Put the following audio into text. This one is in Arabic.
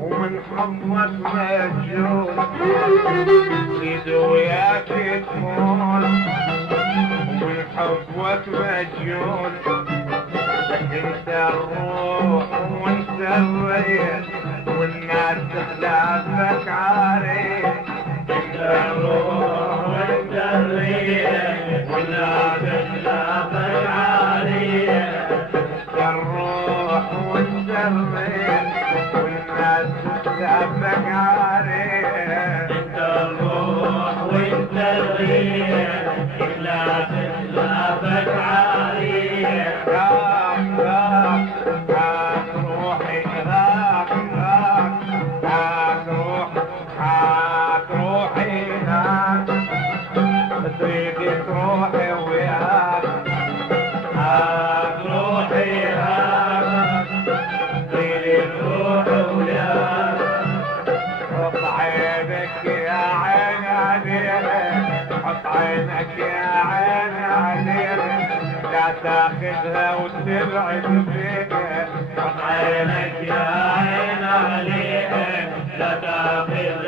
ومن حظك مجنون زيد وياك تموت ومن حظك مجنون انت الروح وانت الريح والناس تخلافك عارف انت الروح وانت الريح والناس تخلافك عارف انت الروح وانت الريح والناس تخلافك عارف انت الروح وانت الريح والناس تخلافك عارف تاخذها وتبعد فيها حط عينك يا عين عليها لا تاخذها